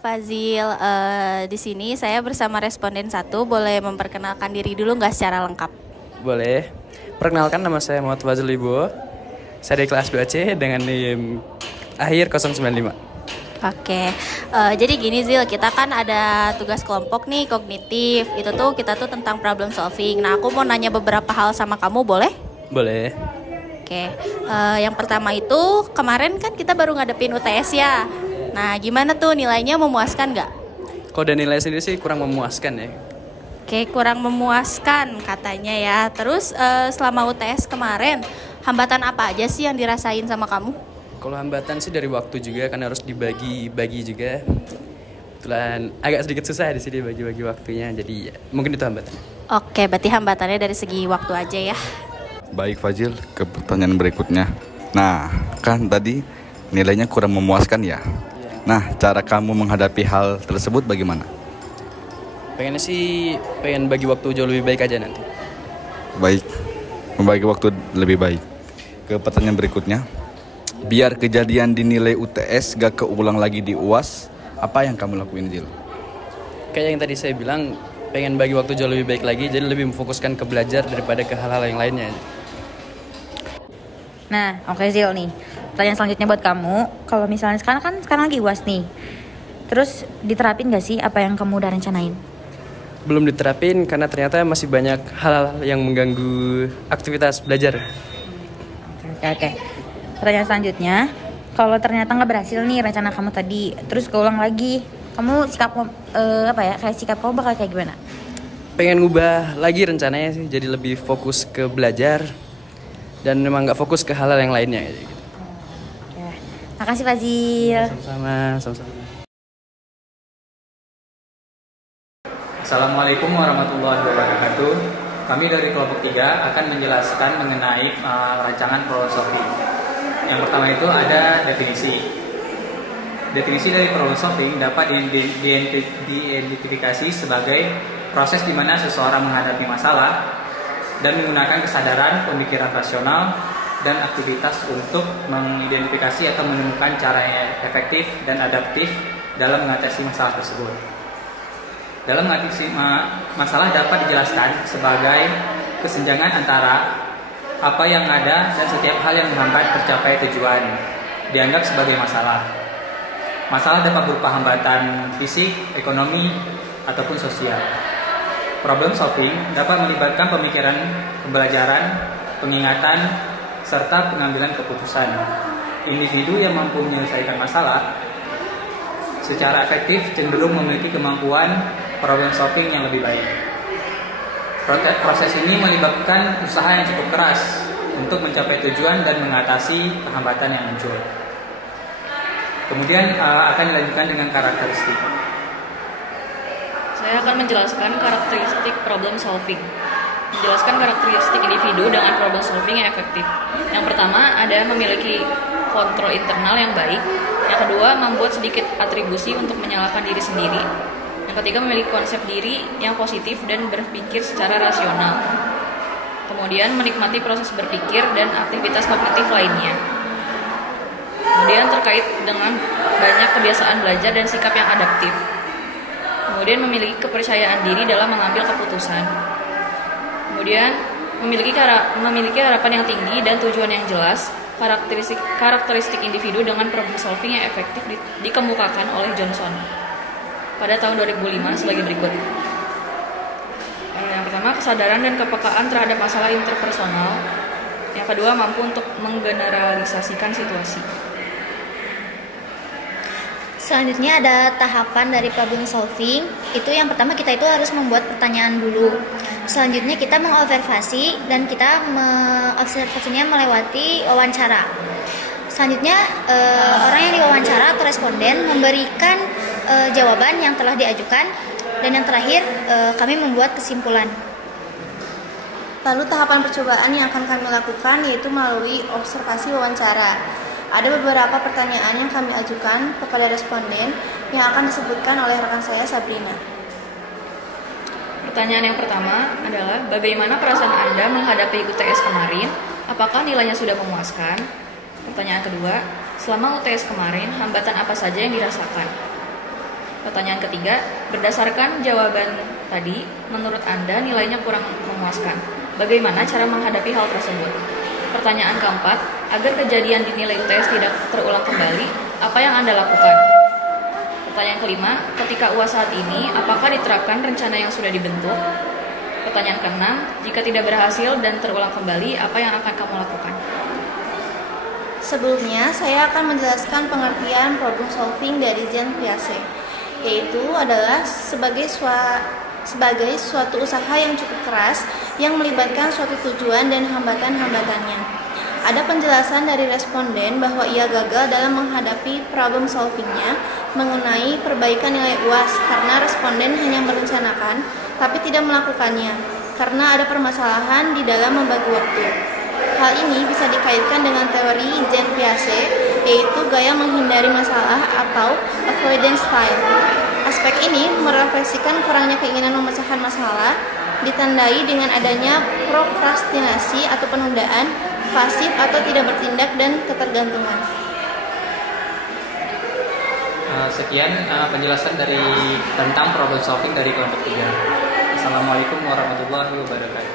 Fazil. Di sini saya bersama responden satu. Boleh memperkenalkan diri dulu nggak secara lengkap? Boleh. Perkenalkan, nama saya Muhammad Fazil Ibo. Saya dari kelas 2C dengan NIM akhir 095. Oke, jadi gini Zil, kita kan ada tugas kelompok nih, kognitif. Itu tuh kita tuh tentang problem solving. Nah, aku mau nanya beberapa hal sama kamu, boleh? Boleh. Oke, yang pertama itu kemarin kan kita baru ngadepin UTS ya. Nah, gimana tuh nilainya, memuaskan nggak? Kalau dari nilai sendiri sih kurang memuaskan ya. Oke, kurang memuaskan katanya ya. Terus selama UTS kemarin, hambatan apa aja sih yang dirasain sama kamu? Kalau hambatan sih dari waktu juga, kan harus dibagi-bagi juga. Kebetulan agak sedikit susah di sini bagi-bagi waktunya, jadi ya, mungkin itu hambatan. Oke, berarti hambatannya dari segi waktu aja ya. Baik Fazil, ke pertanyaan berikutnya. Nah, kan tadi nilainya kurang memuaskan ya. Nah, cara kamu menghadapi hal tersebut bagaimana? Pengennya sih bagi waktu jauh lebih baik aja nanti. Baik, membagi waktu lebih baik. Ke pertanyaan berikutnya. Biar kejadian dinilai UTS gak keulang lagi di UAS, apa yang kamu lakuin, Zil? Kayak yang tadi saya bilang, pengen bagi waktu jauh lebih baik lagi, jadi lebih memfokuskan ke belajar daripada ke hal-hal yang lainnya. Nah, oke Zil nih. Pertanyaan selanjutnya buat kamu. Kalau misalnya sekarang lagi UAS nih. Terus diterapin gak sih apa yang kamu udah rencanain? Belum diterapin karena ternyata masih banyak hal-hal yang mengganggu aktivitas belajar. Oke. Pertanyaan selanjutnya, kalau ternyata nggak berhasil nih rencana kamu tadi, terus keulang lagi, kamu sikap kamu bakal kayak gimana? Pengen ngubah lagi rencananya sih, jadi lebih fokus ke belajar dan memang nggak fokus ke hal-hal yang lainnya. Gitu. Oke. Makasih Fazil. Sama-sama. Assalamualaikum warahmatullahi wabarakatuh. Kami dari kelompok 3 akan menjelaskan mengenai rancangan problem solving. Yang pertama itu ada definisi. Definisi dari problem solving dapat diidentifikasi sebagai proses di mana seseorang menghadapi masalah dan menggunakan kesadaran, pemikiran rasional, dan aktivitas untuk mengidentifikasi atau menemukan cara yang efektif dan adaptif dalam mengatasi masalah tersebut. Dalam mengatasi masalah dapat dijelaskan sebagai kesenjangan antara apa yang ada dan setiap hal yang menghambat tercapai tujuan dianggap sebagai masalah. Masalah dapat berupa hambatan fisik, ekonomi, ataupun sosial. Problem solving dapat melibatkan pemikiran, pembelajaran, pengingatan, serta pengambilan keputusan. Individu yang mampu menyelesaikan masalah secara efektif cenderung memiliki kemampuan problem solving yang lebih baik. Proses ini melibatkan usaha yang cukup keras untuk mencapai tujuan dan mengatasi kehambatan yang muncul. Kemudian akan dilanjutkan dengan karakteristik. Saya akan menjelaskan karakteristik problem solving. Menjelaskan karakteristik individu dengan problem solving yang efektif. Yang pertama ada memiliki kontrol internal yang baik. Yang kedua membuat sedikit atribusi untuk menyalahkan diri sendiri. Yang ketiga memiliki konsep diri yang positif dan berpikir secara rasional. Kemudian menikmati proses berpikir dan aktivitas kognitif lainnya. Kemudian terkait dengan banyak kebiasaan belajar dan sikap yang adaptif. Kemudian memiliki kepercayaan diri dalam mengambil keputusan. Kemudian memiliki harapan yang tinggi dan tujuan yang jelas. Karakteristik individu dengan problem solving yang efektif dikemukakan oleh Johnson pada tahun 2005 sebagai berikut. Yang pertama, kesadaran dan kepekaan terhadap masalah interpersonal. Yang kedua, mampu untuk menggeneralisasikan situasi. Selanjutnya ada tahapan dari problem solving. Itu yang pertama kita itu harus membuat pertanyaan dulu. Selanjutnya kita mengobservasi dan kita observasinya melewati wawancara. Selanjutnya orang yang diwawancara atau responden memberikan jawaban yang telah diajukan, dan yang terakhir kami membuat kesimpulan. Lalu tahapan percobaan yang akan kami lakukan yaitu melalui observasi wawancara. Ada beberapa pertanyaan yang kami ajukan kepada responden yang akan disebutkan oleh rekan saya Sabrina. Pertanyaan yang pertama adalah bagaimana perasaan Anda menghadapi UTS kemarin? Apakah nilainya sudah memuaskan? Pertanyaan kedua, selama UTS kemarin, hambatan apa saja yang dirasakan? Pertanyaan ketiga, berdasarkan jawaban tadi, menurut Anda nilainya kurang memuaskan. Bagaimana cara menghadapi hal tersebut? Pertanyaan keempat, agar kejadian di nilai UTS tidak terulang kembali, apa yang Anda lakukan? Pertanyaan kelima, ketika UAS saat ini, apakah diterapkan rencana yang sudah dibentuk? Pertanyaan keenam, jika tidak berhasil dan terulang kembali, apa yang akan kamu lakukan? Sebelumnya, saya akan menjelaskan pengertian problem solving dari Jean Piaget, yaitu adalah sebagai suatu usaha yang cukup keras yang melibatkan suatu tujuan dan hambatan-hambatannya. Ada penjelasan dari responden bahwa ia gagal dalam menghadapi problem solvingnya mengenai perbaikan nilai UAS karena responden hanya merencanakan tapi tidak melakukannya karena ada permasalahan di dalam membagi waktu. Hal ini bisa dikaitkan dengan teori Jean Piaget, yaitu gaya menghindari masalah atau avoidance style. Aspek ini merefleksikan kurangnya keinginan memecahkan masalah, ditandai dengan adanya prokrastinasi atau penundaan, pasif atau tidak bertindak, dan ketergantungan. Sekian penjelasan tentang problem solving dari kelompok 3. Assalamualaikum warahmatullahi wabarakatuh.